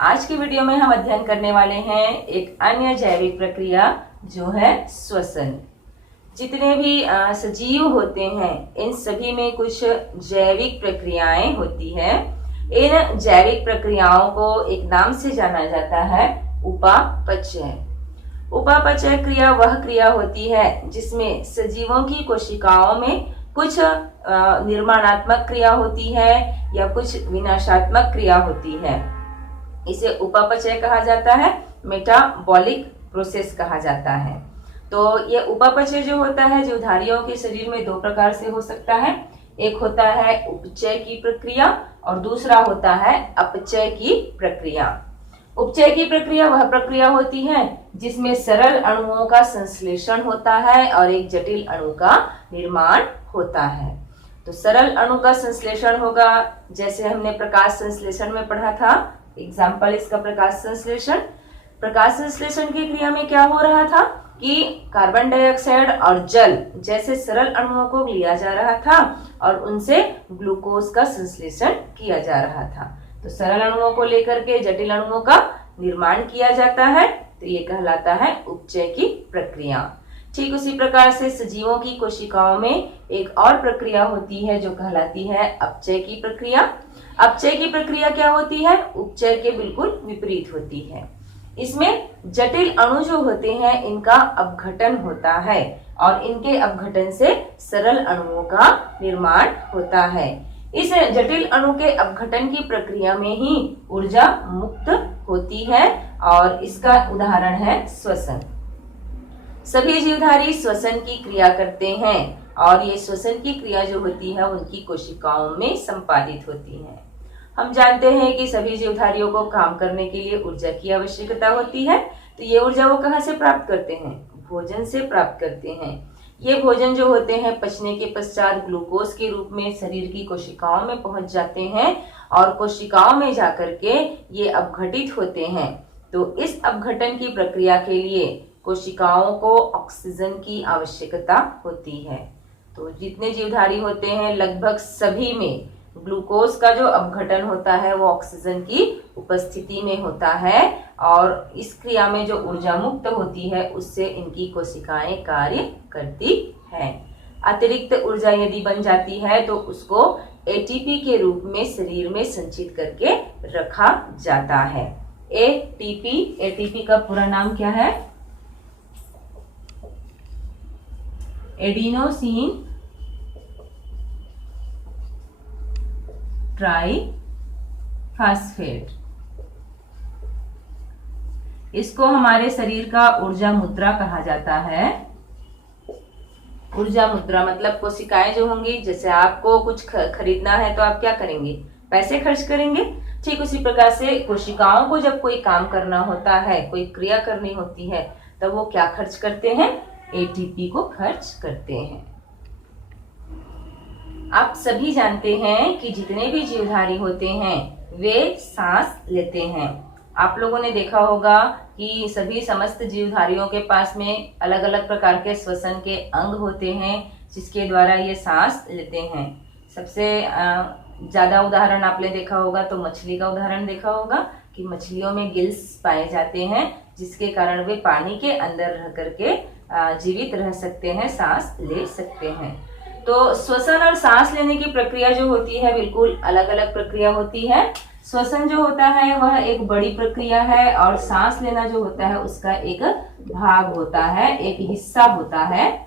आज की वीडियो में हम अध्ययन करने वाले हैं एक अन्य जैविक प्रक्रिया जो है श्वसन। जितने भी सजीव होते हैं इन सभी में कुछ जैविक प्रक्रियाएं होती है। इन जैविक प्रक्रियाओं को एक नाम से जाना जाता है उपापचय। उपापचय क्रिया वह क्रिया होती है जिसमें सजीवों की कोशिकाओं में कुछ निर्माणात्मक क्रिया होती है या कुछ विनाशात्मक क्रिया होती है। इसे उपापचय कहा जाता है, मेटाबॉलिक प्रोसेस कहा जाता है। तो ये उपापचय जो होता है जीवधारियों के शरीर में दो प्रकार से हो सकता है। एक होता है उपचय की प्रक्रिया और दूसरा होता है अपचय की प्रक्रिया। उपचय की प्रक्रिया वह प्रक्रिया होती है जिसमें सरल अणुओं का संश्लेषण होता है और एक जटिल अणु का निर्माण होता है। तो सरल अणु का संश्लेषण होगा, जैसे हमने प्रकाश संश्लेषण में पढ़ा था। एग्जाम्पल इसका प्रकाश संश्लेषण। प्रकाश संश्लेषण की क्रिया में क्या हो रहा था कि कार्बन डाइऑक्साइड और जल जैसे सरल अणुओं को लिया जा रहा था और उनसे ग्लूकोज का संश्लेषण किया जा रहा था। तो सरल अणुओं को लेकर के जटिल अणुओं का निर्माण किया जाता है, तो ये कहलाता है उपचय की प्रक्रिया। ठीक उसी प्रकार से सजीवों की कोशिकाओं में एक और प्रक्रिया होती है जो कहलाती है अपचय की प्रक्रिया। अपचय की प्रक्रिया क्या होती है? उपचय के बिल्कुल विपरीत होती है। इसमें जटिल अणु जो होते हैं इनका अपघटन होता है और इनके अपघटन से सरल अणुओं का निर्माण होता है। इस जटिल अणु के अपघटन की प्रक्रिया में ही ऊर्जा मुक्त होती है और इसका उदाहरण है श्वसन। सभी जीवधारी श्वसन की क्रिया करते हैं और ये श्वसन की क्रिया जो होती है उनकी कोशिकाओं में संपादित होती है। हम जानते हैं कि सभी जीवधारियों को काम करने के लिए ऊर्जा की आवश्यकता होती है। तो ये ऊर्जा वो कहाँ से प्राप्त करते हैं? भोजन से प्राप्त करते हैं। ये भोजन जो होते हैं पचने के पश्चात ग्लूकोज के रूप में शरीर की कोशिकाओं में पहुंच जाते हैं और कोशिकाओं में जाकर के ये अपघटित होते हैं। तो इस अपघटन की प्रक्रिया के लिए कोशिकाओं को ऑक्सीजन की आवश्यकता होती है। तो जितने जीवधारी होते हैं लगभग सभी में ग्लूकोज का जो अपघटन होता है वो ऑक्सीजन की उपस्थिति में होता है और इस क्रिया में जो ऊर्जा मुक्त होती है उससे इनकी कोशिकाएं कार्य करती हैं। अतिरिक्त ऊर्जा यदि बन जाती है तो उसको एटीपी के रूप में शरीर में संचित करके रखा जाता है। एटीपी का पूरा नाम क्या है? Adenosine triphosphate. इसको हमारे शरीर का ऊर्जा मुद्रा कहा जाता है। ऊर्जा मुद्रा मतलब कोशिकाएं जो होंगी, जैसे आपको कुछ खरीदना है तो आप क्या करेंगे? पैसे खर्च करेंगे। ठीक उसी प्रकार से कोशिकाओं को जब कोई काम करना होता है, कोई क्रिया करनी होती है, तब वो क्या खर्च करते हैं? एटीपी को खर्च करते हैं। आप सभी जानते हैं कि जितने भी जीवधारी होते हैं वे सांस लेते हैं। आप लोगों ने देखा होगा कि सभी समस्त जीवधारियों के पास में अलग अलग प्रकार के श्वसन के अंग होते हैं जिसके द्वारा ये सांस लेते हैं। सबसे ज्यादा उदाहरण आपने देखा होगा तो मछली का उदाहरण देखा होगा कि मछलियों में गिल्स पाए जाते हैं जिसके कारण वे पानी के अंदर रह करके जीवित रह सकते हैं, सांस ले सकते हैं। तो श्वसन और सांस लेने की प्रक्रिया जो होती है बिल्कुल अलग अलग प्रक्रिया होती है। श्वसन जो होता है वह एक बड़ी प्रक्रिया है और सांस लेना जो होता है उसका एक भाग होता है, एक हिस्सा होता है।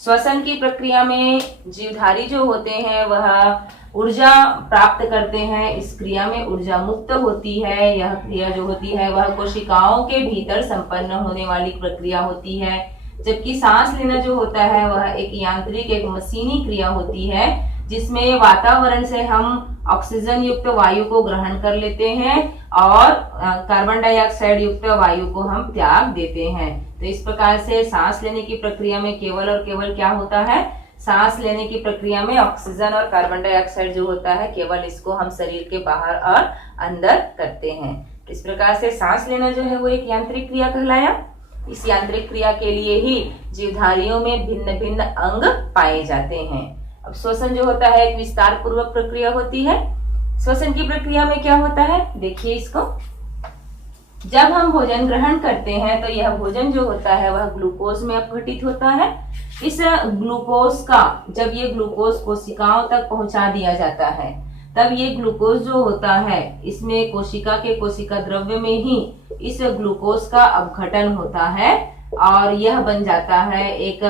श्वसन की प्रक्रिया में जीवधारी जो होते हैं वह ऊर्जा प्राप्त करते हैं। इस क्रिया में ऊर्जा मुक्त होती है। यह क्रिया जो होती है वह कोशिकाओं के भीतर संपन्न होने वाली प्रक्रिया होती है। जबकि सांस लेना जो होता है वह एक यांत्रिक, एक मशीनी क्रिया होती है जिसमें वातावरण से हम ऑक्सीजन युक्त वायु को ग्रहण कर लेते हैं और कार्बन डाइऑक्साइड युक्त वायु को हम त्याग देते हैं। तो इस प्रकार से सांस लेने की प्रक्रिया में केवल और केवल क्या होता है? सांस लेने की प्रक्रिया में ऑक्सीजन और कार्बन डाइऑक्साइड जो होता है केवल इसको हम शरीर के बाहर और अंदर करते हैं। इस प्रकार से सांस लेना जो है वो एक यांत्रिक क्रिया कहलाया। इस यांत्रिक क्रिया के लिए ही जीवधारियों में भिन्न भिन्न अंग पाए जाते हैं। अब श्वसन जो होता है एक विस्तार पूर्वक प्रक्रिया होती है। श्वसन की प्रक्रिया में क्या होता है, देखिए इसको। जब हम भोजन ग्रहण करते हैं तो यह भोजन जो होता है वह ग्लूकोज में अपघटित होता है। इस ग्लूकोज का जब ये ग्लूकोज कोशिकाओं तक पहुंचा दिया जाता है, तब ये ग्लूकोज जो होता है इसमें कोशिका के कोशिका द्रव्य में ही इस ग्लूकोज का अपघटन होता है और यह बन जाता है एक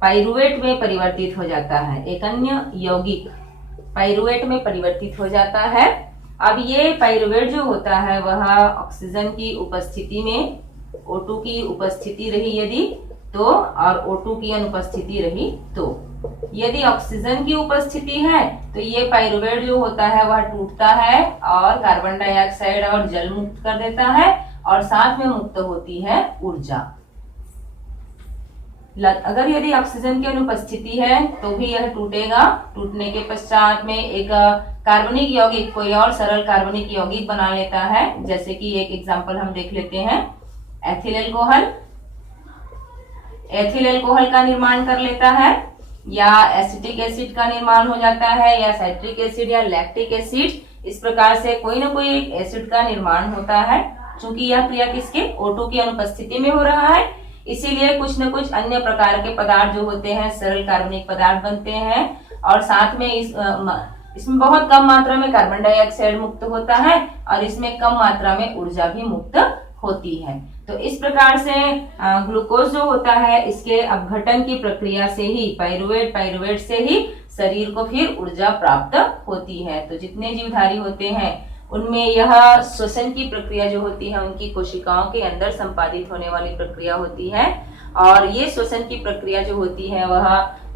पाइरुवेट में परिवर्तित हो जाता है, एक अन्य यौगिक पाइरुवेट में परिवर्तित हो जाता है। अब ये पाइरुवेट जो होता है वह ऑक्सीजन की उपस्थिति में O2 की उपस्थिति रही यदि तो, और O2 की अनुपस्थिति रही तो, यदि ऑक्सीजन की उपस्थिति है तो ये पाइरुवेट जो होता है वह टूटता है और कार्बन डाइऑक्साइड और जल मुक्त कर देता है और साथ में मुक्त होती है ऊर्जा। अगर यदि ऑक्सीजन की अनुपस्थिति है तो भी यह टूटेगा। टूटने के पश्चात में एक कार्बनिक यौगिक कोई और सरल कार्बनिक यौगिक बना लेता है, जैसे कि एक एग्जांपल हम देख लेते हैं, एथिल अल्कोहल। एथिल अल्कोहल का निर्माण कर लेता है या एसिटिक एसिड का निर्माण हो जाता है या साइट्रिक एसिड या लैक्टिक एसिड। इस प्रकार से कोई ना कोई एक एसिड का निर्माण होता है। चूंकि यह क्रिया किसके O2 की अनुपस्थिति में हो रहा है, इसीलिए कुछ न कुछ अन्य प्रकार के पदार्थ जो होते हैं सरल कार्बनिक पदार्थ बनते हैं और साथ में इसमें बहुत कम मात्रा में कार्बन डाइऑक्साइड मुक्त होता है और इसमें कम मात्रा में ऊर्जा भी मुक्त होती है। तो इस प्रकार से ग्लूकोज जो होता है इसके अपघटन की प्रक्रिया से ही पाइरुवेट से ही शरीर को फिर ऊर्जा प्राप्त होती है। तो जितने जीवधारी होते हैं उनमें यह श्वसन की प्रक्रिया जो होती है उनकी कोशिकाओं के अंदर संपादित होने वाली प्रक्रिया होती है और ये श्वसन की प्रक्रिया जो होती है वह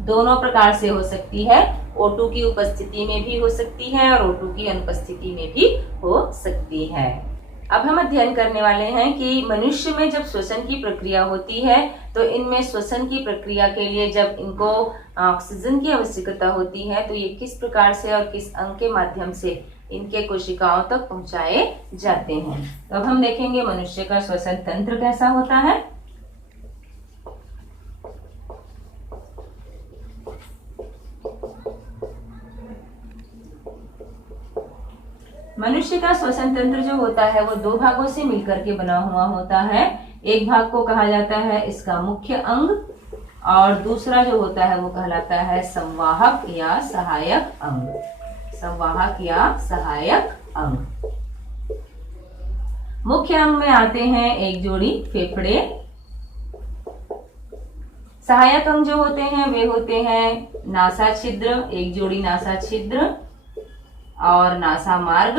दोनों प्रकार से हो सकती है। O2 की उपस्थिति में भी हो सकती है और O2 की अनुपस्थिति में भी हो सकती है। अब हम अध्ययन करने वाले हैं कि मनुष्य में जब श्वसन की प्रक्रिया होती है तो इनमें श्वसन की प्रक्रिया के लिए जब इनको ऑक्सीजन की आवश्यकता होती है तो ये किस प्रकार से और किस अंग के माध्यम से इनके कोशिकाओं तक पहुंचाए जाते हैं। तो अब हम देखेंगे मनुष्य का श्वसन तंत्र कैसा होता है। मनुष्य का श्वसन तंत्र जो होता है वो दो भागों से मिलकर के बना हुआ होता है। एक भाग को कहा जाता है इसका मुख्य अंग और दूसरा जो होता है वो कहलाता है संवाहक या सहायक अंग। संवाहक या सहायक अंग। मुख्य अंग में आते हैं एक जोड़ी फेफड़े। सहायक अंग जो होते हैं वे होते हैं नासा छिद्र, एक जोड़ी नासा छिद्र और नासा मार्ग।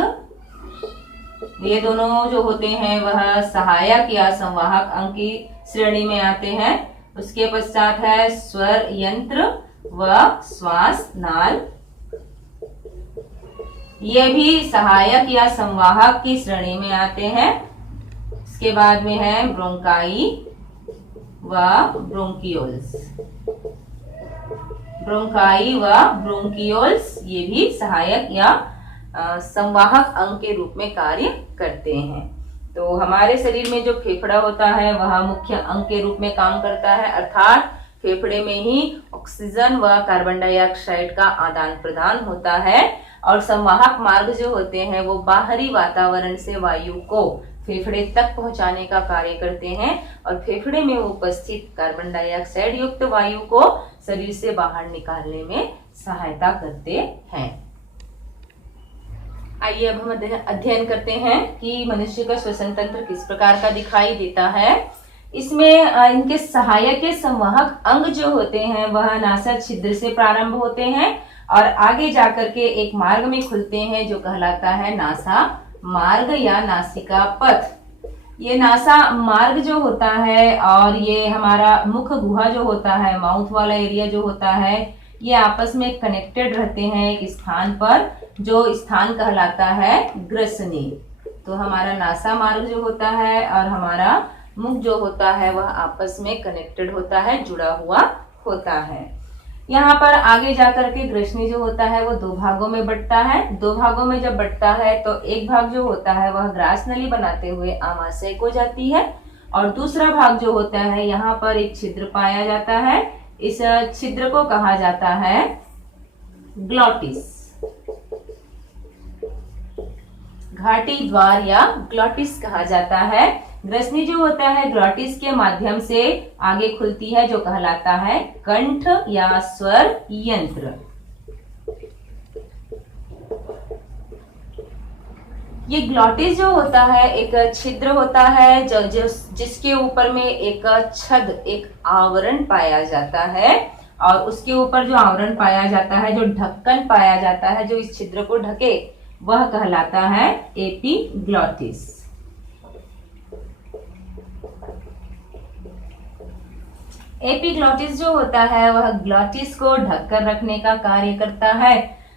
ये दोनों जो होते हैं वह सहायक या संवाहक अंग की श्रेणी में आते हैं। उसके पश्चात है स्वर यंत्र व श्वास नाल, ये भी सहायक या संवाहक की श्रेणी में आते हैं। इसके बाद में है ब्रोंकाई व ब्रोंकियोल्स। ब्रोंकाई व ब्रोंकियोल्स ये भी सहायक या संवाहक अंग के रूप में कार्य करते हैं। तो हमारे शरीर में जो फेफड़ा होता है वह मुख्य अंग के रूप में काम करता है, अर्थात फेफड़े में ही ऑक्सीजन व कार्बन डाइऑक्साइड का आदान प्रदान होता है और संवाहक मार्ग जो होते हैं वो बाहरी वातावरण से वायु को फेफड़े तक पहुंचाने का कार्य करते हैं और फेफड़े में उपस्थित कार्बन डाइऑक्साइड युक्त वायु को शरीर से बाहर निकालने में सहायता करते हैं। आइए अब हम अध्ययन करते हैं कि मनुष्य का श्वसन तंत्र किस प्रकार का दिखाई देता है। इसमें इनके सहायक के संवाहक अंग जो होते हैं वह नासा छिद्र से प्रारंभ होते हैं और आगे जाकर के एक मार्ग में खुलते हैं जो कहलाता है नासा मार्ग या नासिका पथ। ये नासा मार्ग जो होता है और ये हमारा मुख गुहा जो होता है, माउथ वाला एरिया जो होता है, ये आपस में कनेक्टेड रहते हैं एक स्थान पर, जो स्थान कहलाता है ग्रसनी। तो हमारा नासा मार्ग जो होता है और हमारा मुख जो होता है वह आपस में कनेक्टेड होता है, जुड़ा हुआ होता है। यहाँ पर आगे जाकर के ग्रसनी जो होता है वो दो भागों में बंटता है। दो भागों में जब बंटता है तो एक भाग जो होता है वह ग्रास नली बनाते हुए आमाशय को जाती है और दूसरा भाग जो होता है यहाँ पर एक छिद्र पाया जाता है। इस छिद्र को कहा जाता है ग्लॉटिस। घाटी द्वार या ग्लॉटिस कहा जाता है। ग्रसनी जो होता है ग्लॉटिस के माध्यम से आगे खुलती है, जो कहलाता है कंठ या स्वर यंत्र। ये ग्लॉटिस जो होता है एक छिद्र होता है जिसके ऊपर में एक छद, एक आवरण पाया जाता है, और उसके ऊपर जो आवरण पाया जाता है, जो ढक्कन पाया जाता है, जो इस छिद्र को ढके, वह कहलाता है एपिग्लॉटिस। एपिग्लॉटिस जो होता है वह ग्लॉटिस को ढककर रखने का कार्य करता है।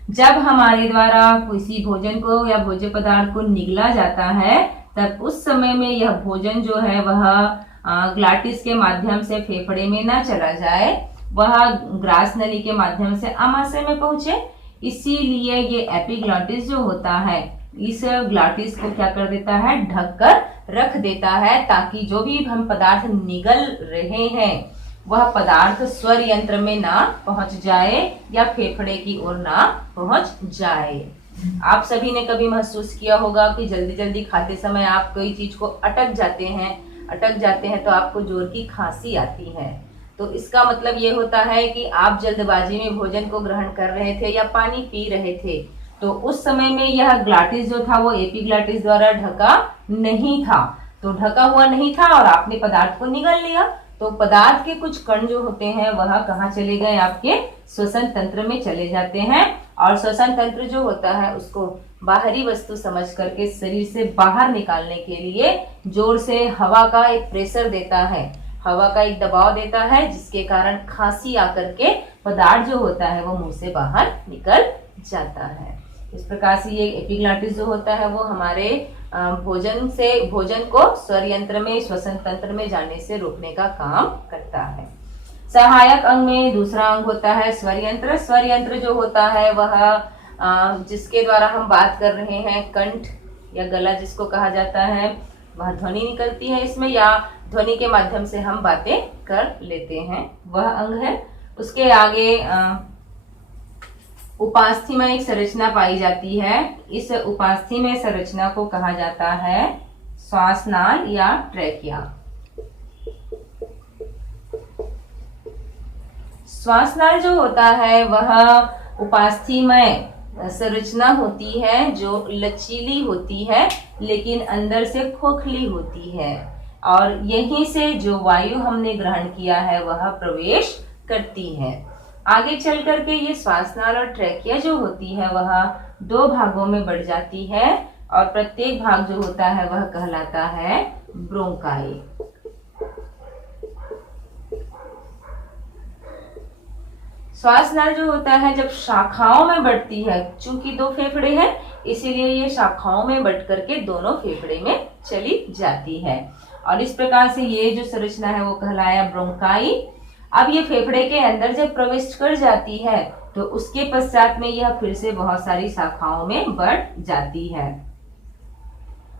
जब हमारे द्वारा किसी भोजन को या भोज्य पदार्थ को निगला जाता है, तब उस समय में यह भोजन जो है वह ग्लॉटिस के माध्यम से फेफड़े में ना चला जाए, वह ग्रास नली के माध्यम से आमाशय में पहुंचे। इसीलिए ये एपिग्लॉटिस जो होता है इस ग्लॉटिस को क्या कर देता है, ढककर रख देता है, ताकि जो भी हम पदार्थ निगल रहे हैं वह पदार्थ स्वर यंत्र में ना पहुंच जाए या फेफड़े की ओर ना पहुंच जाए। आप सभी ने कभी महसूस किया होगा कि जल्दी जल्दी खाते समय आप कोई चीज को अटक जाते हैं तो आपको जोर की खांसी आती है। तो इसका मतलब ये होता है कि आप जल्दबाजी में भोजन को ग्रहण कर रहे थे या पानी पी रहे थे, तो उस समय में यह ग्लॉटिस जो था वो एपिग्लॉटिस द्वारा ढका नहीं था, तो ढका हुआ नहीं था और आपने पदार्थ को निगल लिया, तो पदार्थ के कुछ कण जो होते हैं वह कहाँ चले गए, आपके श्वसन तंत्र में चले जाते हैं। और श्वसन तंत्र जो होता है उसको बाहरी वस्तु समझ करके शरीर से बाहर निकालने के लिए जोर से हवा का एक प्रेशर देता है, हवा का एक दबाव देता है, जिसके कारण खांसी आकर के पदार्थ जो होता है वो मुंह से बाहर निकल जाता है। इस प्रकार से ये एपिग्लॉटिस जो होता है वो हमारे भोजन को स्वर यंत्र में, श्वसन तंत्र में जाने से रोकने का काम करता है। सहायक अंग में दूसरा अंग होता है स्वर यंत्र। स्वर यंत्र जो होता है वह जिसके द्वारा हम बात कर रहे हैं, कंठ या गला जिसको कहा जाता है, वह ध्वनि निकलती है इसमें, या ध्वनि के माध्यम से हम बातें कर लेते हैं, वह अंग है। उसके आगे उपास्थि एक संरचना पाई जाती है। इस उपास्थि में संरचना को कहा जाता है श्वासनाल या ट्रैकिया। श्वासनाल जो होता है वह उपास्थीमय संरचना होती है, जो लचीली होती है लेकिन अंदर से खोखली होती है, और यहीं से जो वायु हमने ग्रहण किया है वह प्रवेश करती है। आगे चल करके ये श्वासनाल और ट्रैकिया जो होती है वह दो भागों में बढ़ जाती है, और प्रत्येक भाग जो होता है वह कहलाता है ब्रोंकाई। श्वासनाल जो होता है जब शाखाओं में बढ़ती है, चूंकि दो फेफड़े हैं इसीलिए ये शाखाओं में बढ़ करके दोनों फेफड़े में चली जाती है, और इस प्रकार से ये जो संरचना है वो कहलाया ब्रोंकाई। अब ये फेफड़े के अंदर जब प्रवेश कर जाती है तो उसके पश्चात में यह फिर से बहुत सारी शाखाओं में बढ़ जाती है।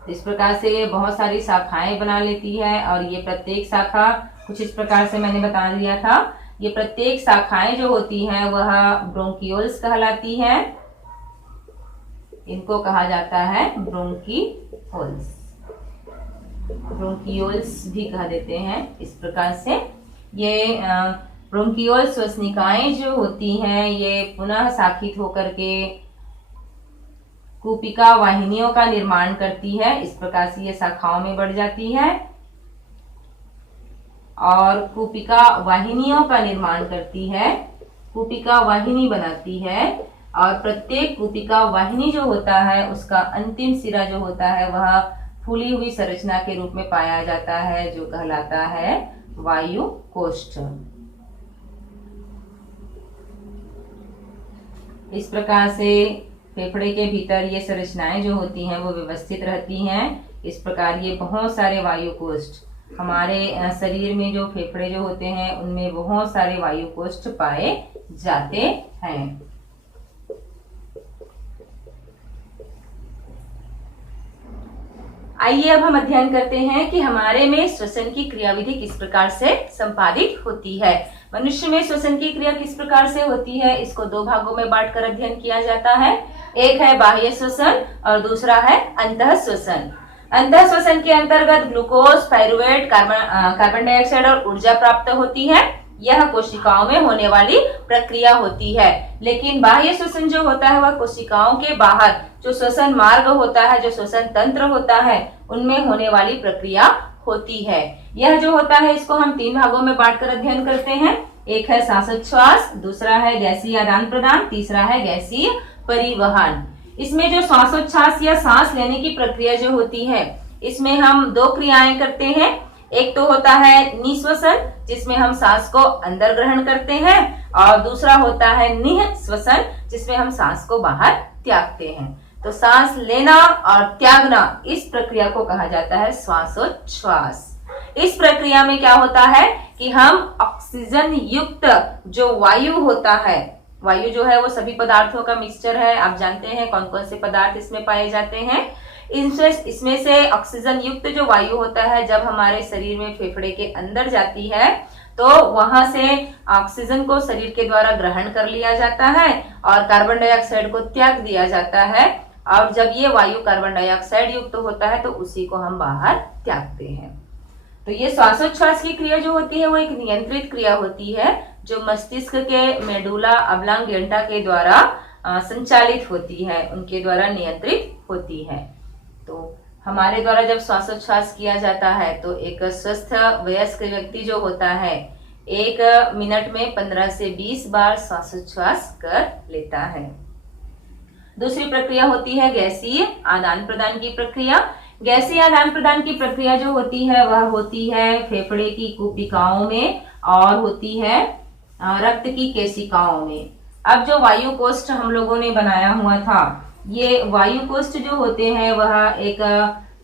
इस प्रकार से ये बहुत सारी शाखाएं बना लेती है, और ये प्रत्येक शाखा कुछ इस प्रकार से मैंने बता दिया था, ये प्रत्येक शाखाएं जो होती हैं वह ब्रोंकियोल्स कहलाती हैं। इनको कहा जाता है ब्रोंकियोल्स, ब्रोंकियोल्स भी कह देते हैं। इस प्रकार से ये ब्रोंकियोल श्वसनिकाएं जो होती हैं ये पुनः शाखित होकर के कूपिका वाहिनियों का निर्माण करती है। इस प्रकार से ये शाखाओं में बढ़ जाती है और कूपिका वाहिनियों का निर्माण करती है, कूपिका वाहिनी बनाती है, और प्रत्येक कूपिका वाहिनी जो होता है उसका अंतिम सिरा जो होता है वह फूली हुई संरचना के रूप में पाया जाता है, जो कहलाता है वायु कोष्ठ। इस प्रकार से फेफड़े के भीतर ये संरचनाएं जो होती हैं वो व्यवस्थित रहती हैं। इस प्रकार ये बहुत सारे वायु कोष्ठ हमारे शरीर में, जो फेफड़े जो होते हैं उनमें बहुत सारे वायु कोष्ठ पाए जाते हैं। आइए अब हम अध्ययन करते हैं कि हमारे में श्वसन की क्रियाविधि किस प्रकार से संपादित होती है। मनुष्य में श्वसन की क्रिया किस प्रकार से होती है, इसको दो भागों में बांटकर अध्ययन किया जाता है। एक है बाह्य श्वसन और दूसरा है अंतः श्वसन। अंतः श्वसन के अंतर्गत ग्लूकोज, पाइरुवेट, कार्बन डाइऑक्साइड और ऊर्जा प्राप्त होती है। यह कोशिकाओं में होने वाली प्रक्रिया होती है। लेकिन बाह्य श्वसन जो होता है वह कोशिकाओं के बाहर जो श्वसन मार्ग होता है, जो श्वसन तंत्र होता है, उनमें होने वाली प्रक्रिया होती है। यह जो होता है इसको हम 3 भागों में बांटकर अध्ययन करते हैं। एक है श्वासोच्छ्वास, दूसरा है गैसीय आदान प्रदान, तीसरा है गैसीय परिवहन। इसमें जो श्वासोच्छ्वास या सांस लेने की प्रक्रिया जो होती है, इसमें हम 2 क्रियाएं करते हैं। एक तो होता है निःश्वसन, जिसमें हम सांस को अंदर ग्रहण करते हैं, और दूसरा होता है निःश्वसन, जिसमें हम सांस को बाहर त्यागते हैं। तो सांस लेना और त्यागना, इस प्रक्रिया को कहा जाता है श्वासोच्छ्वास। इस प्रक्रिया में क्या होता है कि हम ऑक्सीजन युक्त जो वायु होता है, वायु जो है वो सभी पदार्थों का मिक्सचर है। आप जानते हैं कौन कौन से पदार्थ इसमें पाए जाते हैं। इसमें से ऑक्सीजन युक्त जो वायु होता है, जब हमारे शरीर में फेफड़े के अंदर जाती है तो वहां से ऑक्सीजन को शरीर के द्वारा ग्रहण कर लिया जाता है और कार्बन डाइऑक्साइड को त्याग दिया जाता है। और जब ये वायु कार्बन डाइऑक्साइड युक्त होता है तो उसी को हम बाहर त्यागते हैं। तो ये श्वासोच्छ्वास की क्रिया जो होती है वो एक नियंत्रित क्रिया होती है, जो मस्तिष्क के मेडुला ऑब्लांगेटा के द्वारा संचालित होती है, उनके द्वारा नियंत्रित होती है। तो हमारे द्वारा जब श्वासोच्छ्वास किया जाता है तो एक स्वस्थ वयस्क व्यक्ति जो होता है 1 मिनट में 15 से 20 बार श्वासोच्छ्वास कर लेता है। दूसरी प्रक्रिया होती है गैसीय आदान प्रदान की प्रक्रिया। गैसीय आदान प्रदान की प्रक्रिया जो होती है वह होती है फेफड़े की कुपिकाओं में और होती है रक्त की केशिकाओं में। अब जो वायु कोष्ठ हम लोगों ने बनाया हुआ था, ये वायु कोष्ठ जो होते हैं वह एक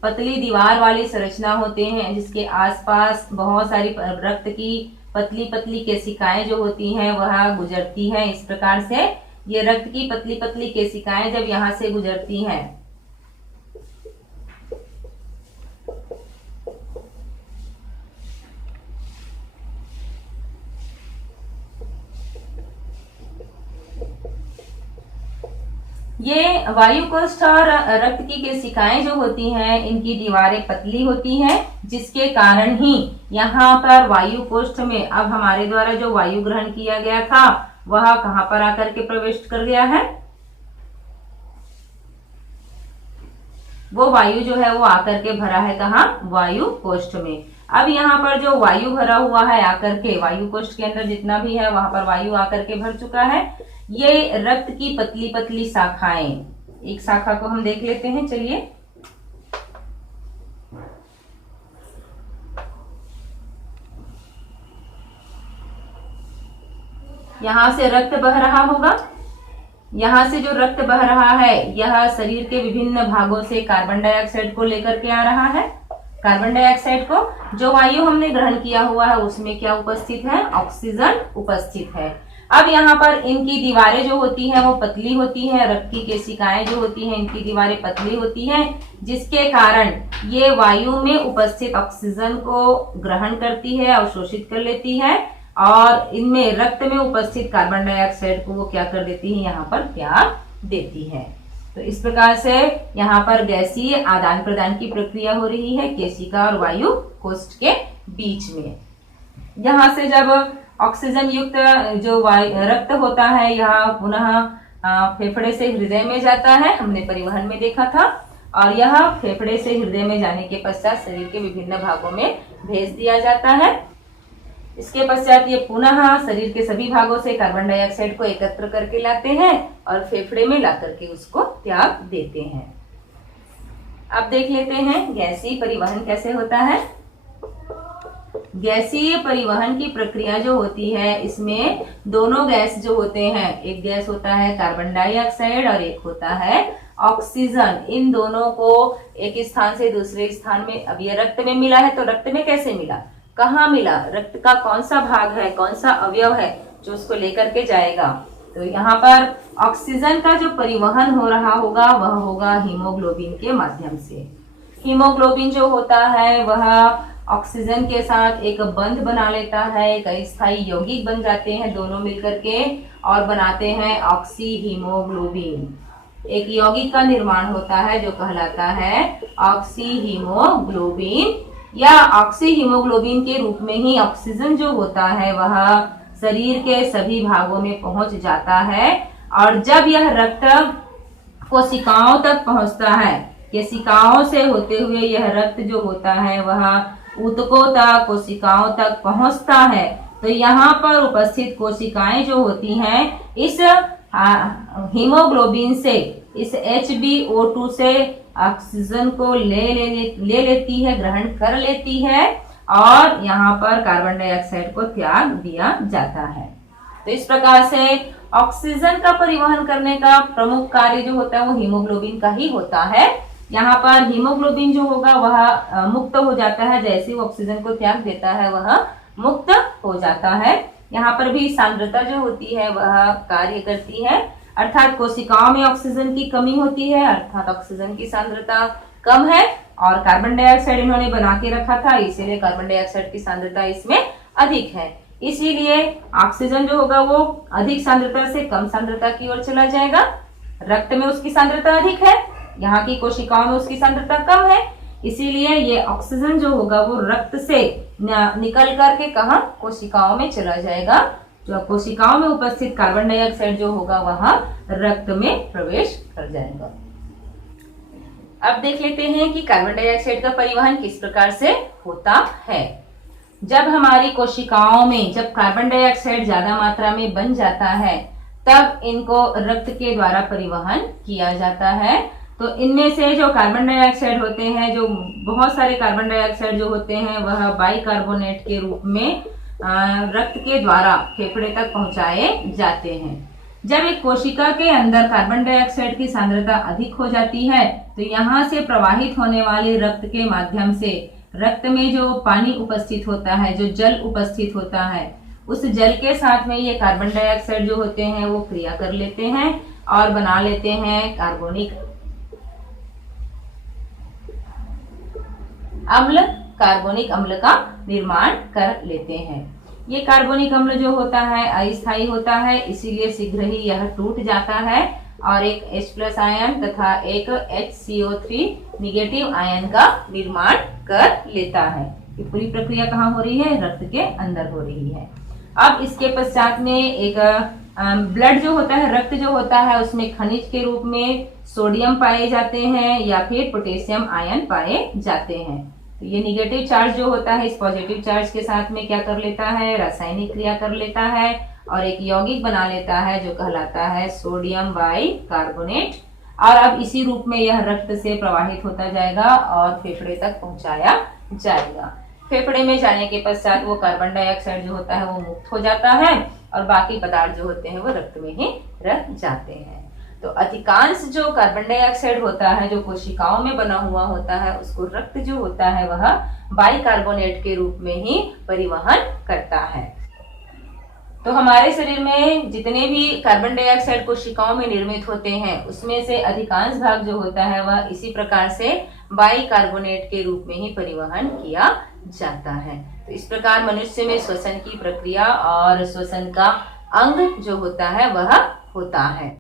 पतली दीवार वाली संरचना होते हैं, जिसके आसपास बहुत सारी रक्त की पतली पतली केशिकाएं जो होती हैं वह गुजरती हैं। इस प्रकार से ये रक्त की पतली पतली केशिकाएं जब यहाँ से गुजरती हैं, ये वायु कोष्ठ और रक्त की केशिकाएं जो होती हैं, इनकी दीवारें पतली होती हैं, जिसके कारण ही यहाँ पर वायु कोष्ठ में अब हमारे द्वारा जो वायु ग्रहण किया गया था वह कहां पर आकर के प्रवेश कर गया है, वो वायु जो है वो आकर के भरा है कहाँ, वायु कोष्ठ में। अब यहाँ पर जो वायु भरा हुआ है आकर के वायु कोष्ठ के अंदर जितना भी है वहां पर वायु आकर के भर चुका है। ये रक्त की पतली पतली शाखाएं, एक शाखा को हम देख लेते हैं, चलिए। यहां से रक्त बह रहा होगा। यहां से जो रक्त बह रहा है यह शरीर के विभिन्न भागों से कार्बन डाइऑक्साइड को लेकर के आ रहा है। कार्बन डाइऑक्साइड को जो वायु हमने ग्रहण किया हुआ है उसमें क्या उपस्थित है, ऑक्सीजन उपस्थित है। अब यहाँ पर इनकी दीवारें जो होती हैं वो पतली होती हैं, रक्त की केशिकाएं जो होती हैं इनकी दीवारें पतली होती हैं, जिसके कारण ये वायु में उपस्थित ऑक्सीजन को ग्रहण करती है, अवशोषित कर लेती है और इनमें रक्त में उपस्थित कार्बन डाइऑक्साइड को वो क्या कर देती है, यहाँ पर त्याग देती है। तो इस प्रकार से यहाँ पर गैसीय आदान प्रदान की प्रक्रिया हो रही है केशिका और वायु कोष्ठ के बीच में। यहाँ से जब ऑक्सीजन युक्त जो रक्त होता है यह पुनः फेफड़े से हृदय में जाता है, हमने परिवहन में देखा था, और यह फेफड़े से हृदय में जाने के पश्चात शरीर के विभिन्न भागों में भेज दिया जाता है। इसके पश्चात ये पुनः शरीर के सभी भागों से कार्बन डाइऑक्साइड को एकत्र करके लाते हैं और फेफड़े में ला करके उसको त्याग देते हैं। अब देख लेते हैं गैसीय परिवहन कैसे होता है। गैसीय परिवहन की प्रक्रिया जो होती है इसमें दोनों गैस जो होते हैं, एक गैस होता है कार्बन डाइऑक्साइड और एक होता है ऑक्सीजन। इन दोनों को एक स्थान से दूसरे स्थान में, अब ये रक्त में मिला है तो रक्त में कैसे मिला, कहाँ मिला, रक्त का कौन सा भाग है, कौन सा अवयव है जो उसको लेकर के जाएगा। तो यहाँ पर ऑक्सीजन का जो परिवहन हो रहा होगा वह होगा हीमोग्लोबिन के माध्यम से। हीमोग्लोबिन जो होता है वह ऑक्सीजन के साथ एक बंध बना लेता है, एक अस्थायी यौगिक बन जाते हैं दोनों मिलकर के और बनाते हैं ऑक्सी हीमोग्लोबिन। एक यौगिक का निर्माण होता है जो कहलाता है ऑक्सीहीमोग्लोबिन, या ऑक्सीहीमोग्लोबिन के रूप में ही ऑक्सीजन जो होता है वह शरीर के सभी भागों में पहुंच जाता है। और जब यह रक्त कोशिकाओं तक पहुंचता है, कोशिकाओं से होते हुए यह रक्त जो होता है वह ऊतकों तक, कोशिकाओं तक पहुंचता है, तो यहाँ पर उपस्थित कोशिकाएं जो होती हैं इस हीमोग्लोबिन से, इस HbO2 से ऑक्सीजन को ले लेती है, ग्रहण कर लेती है, और यहाँ पर कार्बन डाइऑक्साइड को त्याग दिया जाता है। तो इस प्रकार से ऑक्सीजन का परिवहन करने का प्रमुख कार्य जो होता है वो हीमोग्लोबिन का ही होता है। यहाँ पर हीमोग्लोबिन जो होगा वह मुक्त हो जाता है, जैसे वो ऑक्सीजन को त्याग देता है वह मुक्त हो जाता है। यहाँ पर भी सांद्रता जो होती है वह कार्य करती है, अर्थात कोशिकाओं में ऑक्सीजन की कमी होती है, अर्थात ऑक्सीजन की सांद्रता कम है, और कार्बन डाइऑक्साइड इन्होंने बना के रखा था, इसीलिए कार्बन डाइऑक्साइड की सांद्रता इसमें अधिक है। इसीलिए ऑक्सीजन जो होगा वो अधिक सांद्रता से कम सांद्रता की ओर चला जाएगा। रक्त में उसकी सांद्रता अधिक है, यहाँ की कोशिकाओं में उसकी सांद्रता कम है, इसीलिए ये ऑक्सीजन जो होगा वो रक्त से निकल करके कहा कोशिकाओं में चला जाएगा। जो कोशिकाओं में उपस्थित कार्बन डाइऑक्साइड जो होगा वह रक्त में प्रवेश कर जाएगा। अब देख लेते हैं कि कार्बन डाइऑक्साइड का परिवहन किस प्रकार से होता है। जब हमारी कोशिकाओं में जब कार्बन डाइऑक्साइड ज्यादा मात्रा में बन जाता है तब इनको रक्त के द्वारा परिवहन किया जाता है। तो इनमें से जो कार्बन डाइऑक्साइड होते हैं, जो बहुत सारे कार्बन डाइऑक्साइड जो होते हैं वह बाइकार्बोनेट के रूप में रक्त के द्वारा फेफड़े तक पहुंचाए जाते हैं। जब एक कोशिका के अंदर कार्बन डाइऑक्साइड की सांद्रता अधिक हो जाती है तो यहाँ से प्रवाहित होने वाले रक्त के माध्यम से रक्त में जो पानी उपस्थित होता है, जो जल उपस्थित होता है, उस जल के साथ में ये कार्बन डाइऑक्साइड जो होते हैं वो क्रिया कर लेते हैं और बना लेते हैं कार्बोनिक अम्ल। कार्बोनिक अम्ल का निर्माण कर लेते हैं। ये कार्बोनिक अम्ल जो होता है अस्थायी होता है, इसीलिए शीघ्र ही यह टूट जाता है और एक H+ आयन तथा एक HCO3 निगेटिव आयन का निर्माण कर लेता है। ये पूरी प्रक्रिया कहाँ हो रही है? रक्त के अंदर हो रही है। अब इसके पश्चात में एक ब्लड जो होता है, रक्त जो होता है, उसमें खनिज के रूप में सोडियम पाए जाते हैं या फिर पोटेशियम आयन पाए जाते हैं। तो ये निगेटिव चार्ज जो होता है इस पॉजिटिव चार्ज के साथ में क्या कर लेता है? रासायनिक क्रिया कर लेता है और एक यौगिक बना लेता है जो कहलाता है सोडियम बाइकार्बोनेट। और अब इसी रूप में यह रक्त से प्रवाहित होता जाएगा और फेफड़े तक पहुंचाया जाएगा। फेफड़े में जाने के पश्चात वो कार्बन डाइऑक्साइड जो होता है वो मुक्त हो जाता है और बाकी पदार्थ जो होते हैं वो रक्त में ही रह जाते हैं। तो अधिकांश जो कार्बन डाइऑक्साइड होता है जो कोशिकाओं में बना हुआ होता है उसको रक्त जो होता है वह बाइकार्बोनेट के रूप में ही परिवहन करता है। तो हमारे शरीर में जितने भी कार्बन डाइऑक्साइड कोशिकाओं में निर्मित होते हैं उसमें से अधिकांश भाग जो होता है वह इसी प्रकार से बाइकार्बोनेट के रूप में ही परिवहन किया जाता है। तो इस प्रकार मनुष्य में श्वसन की प्रक्रिया और श्वसन का अंग जो होता है वह होता है।